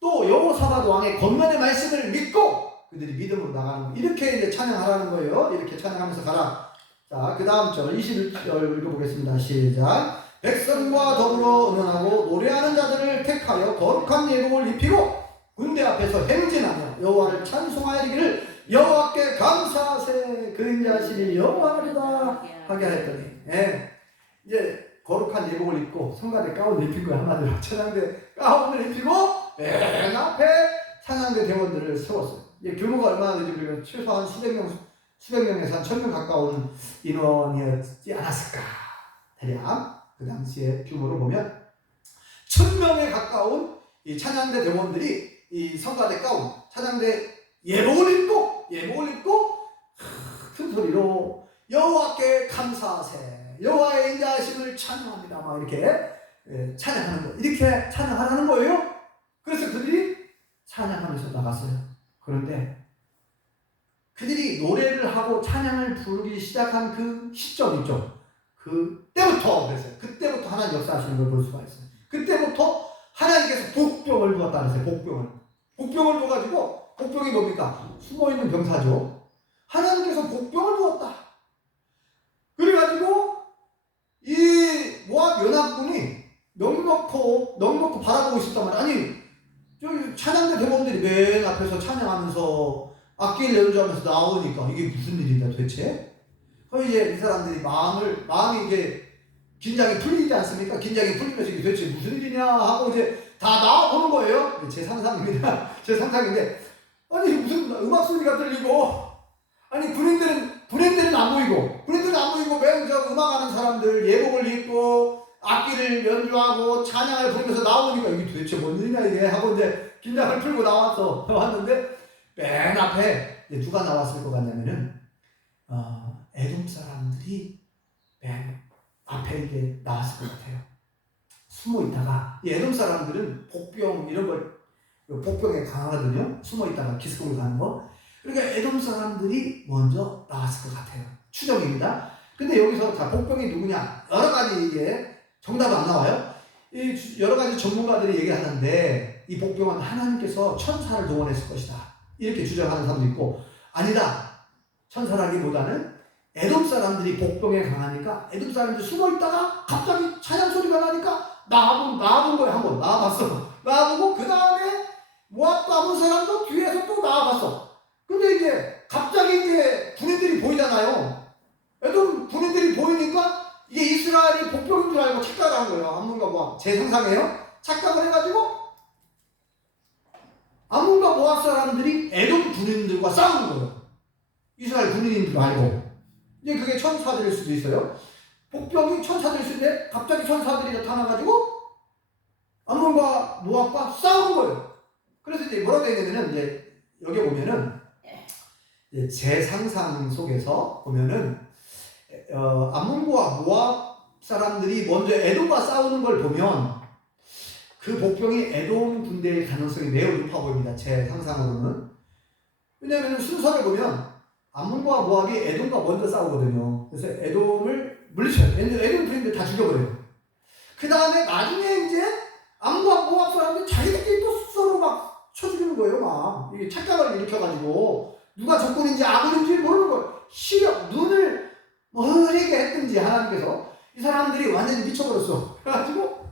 또 여호사밧 왕의 권면의 말씀을 믿고 그들이 믿음으로 나가는 거. 이렇게 이제 찬양하라는 거예요. 이렇게 찬양하면서 가라. 자, 그 다음 절 21절 읽어보겠습니다. 시작. 백성과 더불어 의논하고 노래하는 자들을 택하여 거룩한 예복을 입히고 군대 앞에서 행진하며 여호와를 찬송하여리기를 여호와께 감사하세. 그 인자하시니 여호와리다 하게 하였더니, 예, 이제 거룩한 예복을 입고 성가대 가운을 입힌 거야. 한마디로 찬양대 가운을 입히고 맨 앞에 찬양대 대원들을 세웠어요. 이제 규모가 얼마나 되지? 우리가 최소한 수백 명에서 한 1000명 가까운 인원이었지 않았을까. 대략 그 당시의 규모로 보면 1000명에 가까운 이 찬양대 대원들이 이 성가대 가운, 찬양대 예복을 입고 큰 소리로 여호와께 감사하세, 여호와의 인자하심을 찬양합니다. 막 이렇게 찬양하는 거, 이렇게 찬양하라는 거예요. 그래서 그들이 찬양하면서 나갔어요. 그런데 그들이 노래를 하고 찬양을 부르기 시작한 그 시점 있죠. 그때부터 그랬어요. 그때부터 하나님 역사하시는 걸 볼 수가 있어요. 그때부터 하나님께서 복병을 주었다 그랬어요. 복병을 줘가지고, 복병이 뭡니까? 숨어있는 병사죠. 하나님께서 복병을 주었다. 그래가지고 이 모압 연합군이 넉넉히 바라보고 있었단 말이야. 아니, 저기 찬양대 대원들이 맨 앞에서 찬양하면서 악기를 연주하면서 나오니까 이게 무슨 일이냐 도대체? 그럼 이제 이 사람들이 마음이 이게 긴장이 풀리지 않습니까? 긴장이 풀리면서 이게 도대체 무슨 일이냐 하고 이제 다 나와보는 거예요. 제 상상입니다. 제 상상인데, 아니 무슨 음악 소리가 들리고, 아니 군인들은 안 보이고 맨 저 음악하는 사람들 예복을 입고 악기를 연주하고 찬양을 부르면서 나오니까 이게 도대체 뭔 일이냐 이게 하고 이제 긴장을 풀고 왔는데 맨 앞에 누가 나왔을 것 같냐면은 에돔 사람들이 맨 앞에 이게 나왔을 것 같아요. 숨어 있다가, 이 에돔 사람들은 복병 이런 걸 복병에 강하거든요. 숨어 있다가 기습공을 가는 거. 그러니까 에돔 사람들이 먼저 나왔을 것 같아요. 추정입니다. 근데 여기서 자, 복병이 누구냐? 여러 가지 이게 정답은 안 나와요. 이 여러 가지 전문가들이 얘기하는데 이 복병은 하나님께서 천사를 동원했을 것이다. 이렇게 주장하는 사람도 있고, 아니다. 천사라기보다는 에돔 사람들이 복병에 강하니까 에돔 사람들이 숨어 있다가 갑자기 찬양 소리가 나니까 나와본 거야. 한번 나와봤어. 나와보고 그 다음에 모압 남은 사람도 뒤에서 또 나와봤어. 근데 이제 갑자기 이제 군인들이 보이잖아요. 에돔 군인들이 보이니까 이게 이스라엘이 복병인 줄 알고 착각을 한 거예요. 암몬과 모압. 제 상상이에요. 착각을 해가지고 암몬과 모압 사람들이 에돔 군인들과 싸우는 거예요. 이스라엘 군인인 줄 알고. 이제 그게 천사들일 수도 있어요. 복병이 천사들일 수도 있는데 갑자기 천사들이 나타나가지고 암몬과 모압과 싸우는 거예요. 그래서 이제 뭐라고 되어 있냐면은 이제 여기 보면은 제 상상 속에서 보면은 암몬과 모압 사람들이 먼저 에돔과 싸우는 걸 보면 그 복병이 에돔 군대의 가능성이 매우 높아 보입니다. 제 상상으로는. 왜냐하면 순서를 보면 암몬과 모압이 에돔과 먼저 싸우거든요. 그래서 에돔을 물리쳐요. 에돔 군인들 다 죽여버려요. 그 다음에 나중에 이제 암몬과 모압 사람들이 자기들끼리 또 서로 막 쳐죽이는 거예요. 막 이게 착각을 일으켜가지고 누가 적군인지 아군인지 모르는 거예요. 시력, 눈을 흐리게 했든지 하나님께서 이 사람들이 완전히 미쳐버렸어. 그래가지고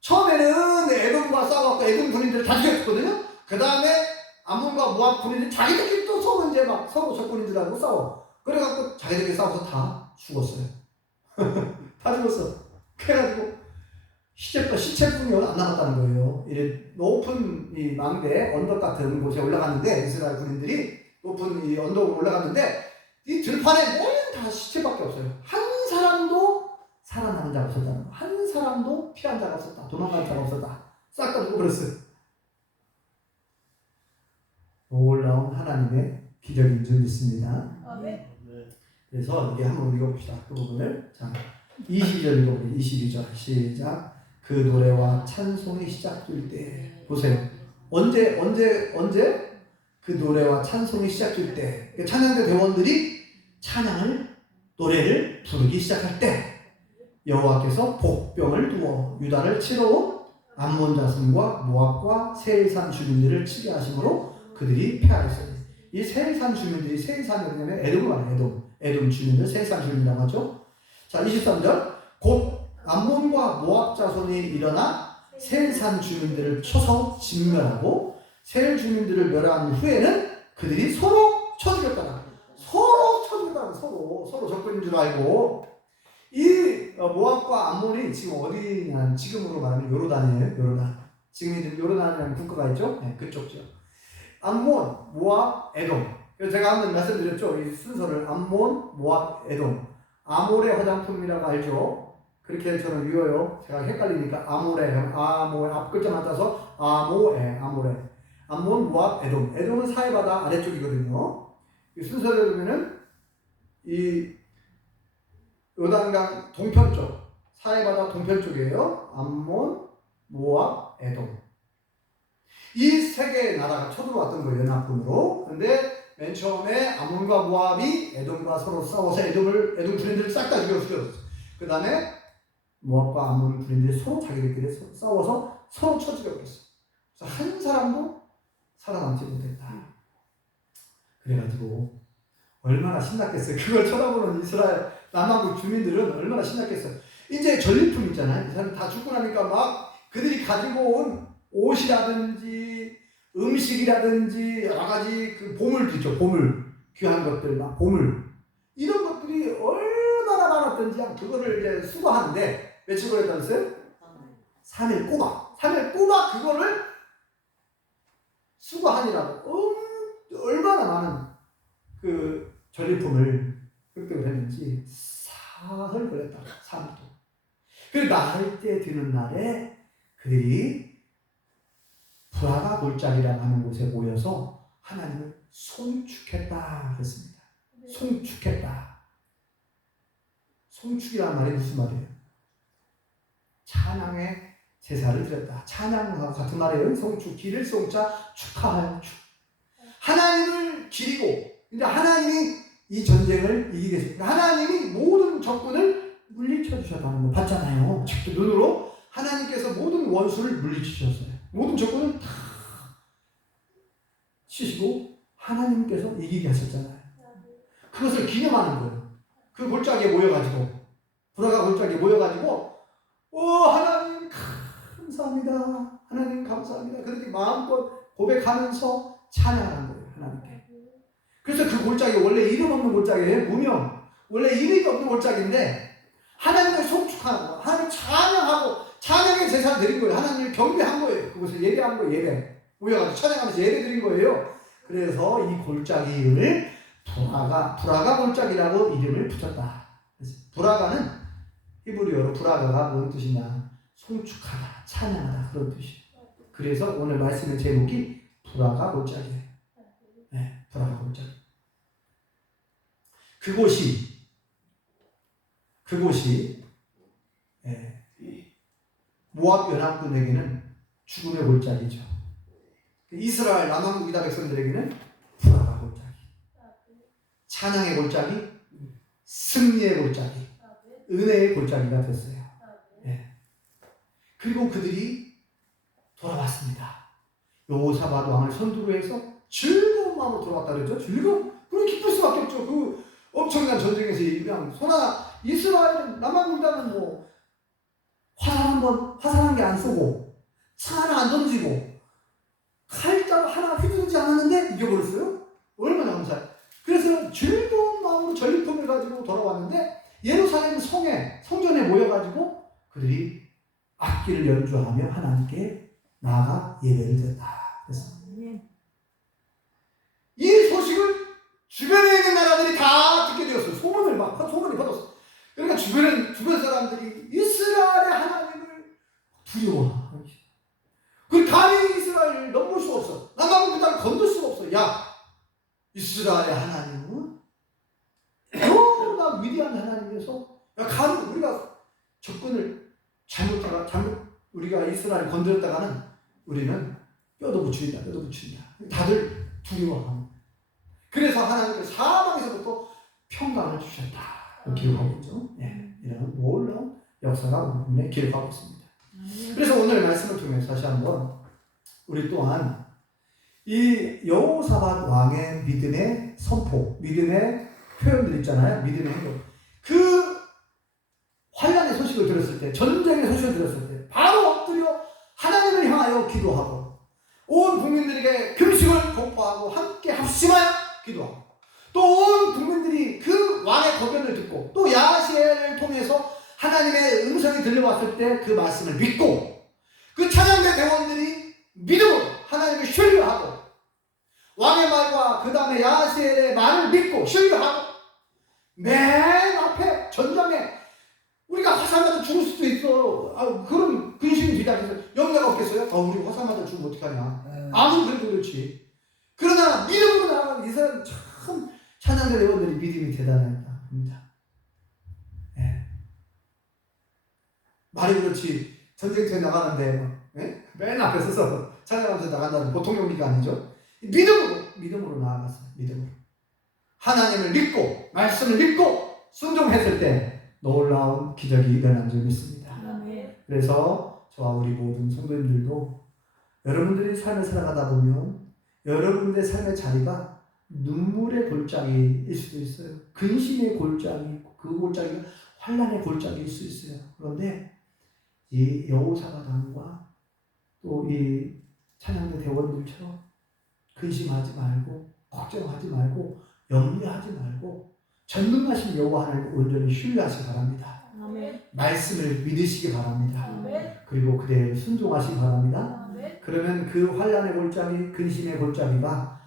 처음에는 에돔과 싸워갖고 에돔 군인들을 다 죽였거든요. 그 다음에 암몬과 모압 군인들이 자기들끼리 또 서로 이제 막 서로 적군인들하고 싸워. 그래갖고 자기들끼리 싸워서 다 죽었어요. 다 죽었어. 그래가지고 시체뿐이 안 남았다는 거예요. 이래 높은 이 망대 언덕 같은 곳에 올라갔는데 이스라엘 군인들이 높은 이 언덕으로 올라갔는데 이 들판에 맨 다 시체밖에 없어요. 한 사람도 살아남은 자가 없었다는 거. 한 사람도 피한 자가 없었다. 도망간 자가 없었다. 싹 다 죽어버렸어요. 놀라운 하나님의 기적인 줄 믿습니다. 그래서 이게 한번 읽어봅시다. 그 부분을. 자, 22절 읽어보세요. 22절 시작. 그 노래와 찬송이 시작될 때 보세요. 언제 그 노래와 찬송이 시작될 때 찬양대 대원들이 찬양을 노래를 부르기 시작할 때 여호와께서 복병을 두어 유다를 치러 암몬 자손과 모압과 세일산 주민들을 치게 하심으로 그들이 패하였어요. 이 세일산 주민들이 세일산이 뭐냐면 에돔을 말해요. 에돔 주민들 세일산 주민이라고 하죠. 자, 23절 곧 암몬과 모압 자손이 일어나 세일산 주민들을 쳐서 진멸하고 세일 주민들을 멸한 후에는 그들이 서로 쳐 죽였다가 서로 적군인 줄 알고 이 모압과 암몬이 지금 어디냐 지금으로 말하면 요르단이에요. 요르단. 지금 요르단이라는 국가가 있죠. 네, 그쪽 지역. 암몬, 모압, 에돔. 제가 한번 말씀드렸죠. 이 순서를 암몬, 모압, 에돔. 아모레 화장품이라고 알죠. 그렇게 저는 외워요. 제가 헷갈리니까 아모레, 앞글자 맞아서 아모레. 암몬, 모압, 에돔. 에돔은 사해바다 아래쪽이거든요. 이 순서를 보면은 이 요단강 동편 쪽, 사해바다 동편 쪽이에요. 암몬, 모압, 에돔. 이 세 개의 나라가 쳐들어왔던 거예요. 연합군으로. 근데 맨 처음에 암몬과 모압이 에돔과 서로 싸워서 에돔 군인들을 싹 다 죽였어요. 그 다음에 모압과 암몬 군인들이 서로 자기들끼리 싸워서 서로 쳐 죽여버렸어요. 그래서 한 사람도 살아남지 못했다. 그래가지고 얼마나 신났겠어요. 그걸 쳐다보는 이스라엘 남한국 주민들은 얼마나 신났겠어요. 이제 전리품 있잖아요. 이 사람 다 죽고 나니까 막 그들이 가지고 온 옷이라든지 음식이라든지 여러 가지 그 보물도 있죠. 보물, 귀한 것들, 막 보물 이런 것들이 얼마나 많았던지 그거를 이제 수거하는데 며칠 걸렸다면서요? 3일 꼬박 그거를 수거하느라고 얼마나 많은 그 전리품을 획득을 했는지 사흘 걸렸다. 3일 동안. 그 나흘째 되는 날에 그들이 브라가 골짜기라고 하는 곳에 모여서 하나님을 송축했다 그랬습니다. 송축했다. 송축이라는 말이 무슨 말이에요? 찬양의 제사를 드렸다. 찬양과 같은 말이에요. 송축, 기를 송자, 축하할 축. 하나님을 기리고 이제 하나님이 이 전쟁을 이기겠습니다. 하나님이 모든 적군을 물리쳐 주셨다는 거 봤잖아요. 직접 눈으로 하나님께서 모든 원수를 물리치셨어요. 모든 적군을 다 치시고 하나님께서 이기게 하셨잖아요. 그것을 기념하는 거예요. 그 골짜기에 모여가지고 브라가 골짜기에 모여가지고 하나님 감사합니다. 하나님 감사합니다. 그렇게 마음껏 고백하면서 찬양하는 거예요. 하나님께. 그래서 그 골짜기 원래 이름 없는 골짜기예요. 무명. 원래 이름이 없는 골짜기인데 하나님을 송축하는 거예요. 하나님 찬양하고 찬양의 제사를 드린 거예요. 하나님을 경배한 거예요. 그것을 예배한 거예요. 예배. 모여가지고 찬양하면서 예배 드린 거예요. 그래서 이 골짜기를 브라가 골짜기라고 이름을 붙였다. 브라가는 히브리어로 브라가가 무슨 뜻이냐? 송축하다, 찬양하다 그런 뜻이에요. 그래서 오늘 말씀의 제목이 브라가 골짜기예요. 네, 브라가 골짜기. 그곳이 모압 연합군에게는 죽음의 골짜기죠. 이스라엘 남한국 유다 백성들에게는 브라가 골짜기, 찬양의 골짜기, 승리의 골짜기, 은혜의 골짜기가 됐어요. 그리고 그들이 돌아왔습니다. 여호사밧 왕을 선두로 해서 즐거운 마음으로 돌아왔다 그랬죠. 그럼 기쁠 수밖에 없죠. 그 엄청난 전쟁에서 그냥 이스라엘 남한국 유다는 뭐 화살 한 개 안 쏘고 차 하나 안 던지고 칼자루 하나 휘두르지 않았는데 이겨버렸어요. 얼마나 감사해요. 그래서 즐거운 마음으로 전리품을 가지고 돌아왔는데 예루살렘 성전에 모여가지고 그들이 악기를 연주하며 하나님께 나아가 예배를 드렸다. 이 소식을 주변에 있는 나라들이 다 듣게 되었어요. 소문이 퍼졌어요. 그러니까 주변 사람들이 이스라엘의 하나님을 두려워하는 것이다. 그 감히 이스라엘을 넘볼 수 없어. 남한국 유다를 건들 수가 없어. 야, 이스라엘의 하나님은 너무나 위대한 하나님이어서 감히 우리가 적군을 우리가 이스라엘을 건드렸다가는 우리는 뼈도 붙인다. 다들 두려워하는. 그래서 하나님께서 사방에서부터 평강을 주셨다. 기록하고 있죠. 예, 이런 놀라운 역사가 오늘 본문에 기록하고 있습니다. 그래서 오늘 말씀을 통해서 다시 한번 우리 또한 이 여호사밧 왕의 믿음의 선포, 믿음의 표현들 있잖아요. 믿음의 행동. 그 환란의 소식을 들었을 때, 전쟁의 소식을 들었을 때 바로 엎드려 하나님을 향하여 기도하고 온 국민들에게 금식을 공포하고 함께 합심하여 기도하고 또 온 국민들이 그 왕의 거변을 듣고 또 야시엘을 통해서 하나님의 음성이 들려왔을 때 그 말씀을 믿고 그 찬양대 대원들이 믿음으로 하나님을 신뢰하고 왕의 말과 그 다음에 야시엘의 말을 믿고 신뢰하고 맨 앞에 전장에 우리가 화살 맞아 죽을 수도 있어. 그럼 근심이 비단해서 영예가 없겠어요? 우리 화살 맞아 죽으면 어떡하냐. 아무리 그래도 그렇지. 그러나 믿음으로 나아가는 이 사람 참 찬양대 대원들이 믿음이 대단하다 합니다. 예. 말이 그렇지 전쟁터에 나가는데 맨 앞에 서서 찬양하면서 나간다는 보통 용기가 아니죠. 믿음으로 나아갔어요. 믿음으로 하나님을 믿고 말씀을 믿고 순종했을 때 놀라운 기적이 일어난 줄 믿습니다. 그래서 저와 우리 모든 성도님들도 여러분들이 삶을 살아가다 보면 여러분들의 삶의 자리가 눈물의 골짜기일 수도 있어요. 근심의 골짜기, 그 골짜기가 환란의 골짜기일 수 있어요. 그런데 이 여호사밧 왕과 또 이 찬양대 대원들처럼 근심하지 말고 걱정하지 말고 염려하지 말고 전능하신 여호와 하나님을 온전히 신뢰하시기 바랍니다. 아멘. 말씀을 믿으시기 바랍니다. 아멘. 그리고 그대로 순종하시기 바랍니다. 아멘. 그러면 그 환란의 골짜기, 근심의 골짜기가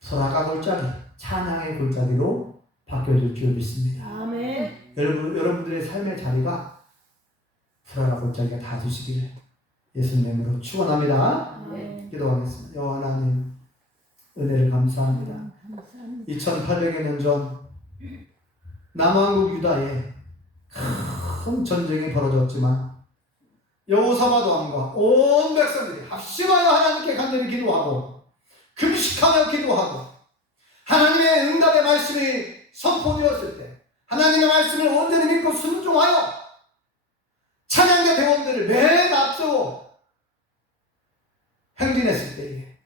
소라가 골짜기, 찬양의 골짜기로 바뀌어질 줄 믿습니다. 아멘. 여러분들의 삶의 자리가 소라가 골짜기가 다 되시기를 예수님 이름으로 축원합니다. 아멘. 기도하겠습니다. 여호와 하나님 은혜를 감사합니다. 2800여 년 전 남왕국 유다에 큰 전쟁이 벌어졌지만 여호사밧 왕과 온 백성들이 합심하여 하나님께 간절히 기도하고 금식하며 기도하고 하나님의 응답의 말씀이 선포되었을 때 하나님의 말씀을 온전히 믿고 순종하여 찬양대 대원들을 맨 앞서고 행진했을 때에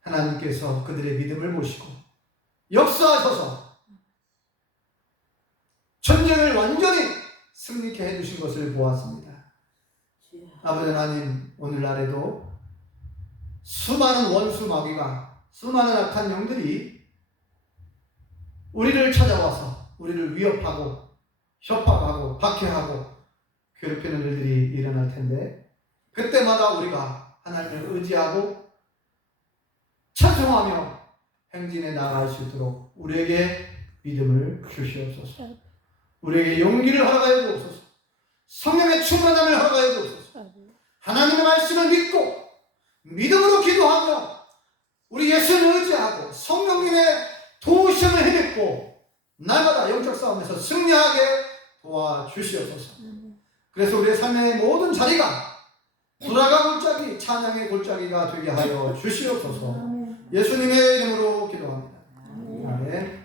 하나님께서 그들의 믿음을 보시고 역사하셔서 전쟁을 완전히 승리케 해주신 것을 보았습니다. 아버지 하나님, 오늘날에도 수많은 원수 마귀가, 수많은 악한 영들이 우리를 찾아와서 우리를 위협하고 협박하고 박해하고 괴롭히는 일들이 일어날 텐데 그때마다 우리가 하나님을 의지하고 찬송하며 행진에 나아갈 수 있도록 우리에게 믿음을 주시옵소서. 우리에게 용기를 허락하여 주옵소서. 성령의 충만함을 허락하여 주옵소서. 하나님의 말씀을 믿고 믿음으로 기도하며 우리 예수를 의지하고 성령님의 도우심을 힘입고 날마다 영적 싸움에서 승리하게 도와주시옵소서. 그래서 우리의 삶의 모든 자리가 불화가 골짜기, 찬양의 골짜기가 되게 하여 주시옵소서. 예수님의 이름으로 기도합니다. 아멘.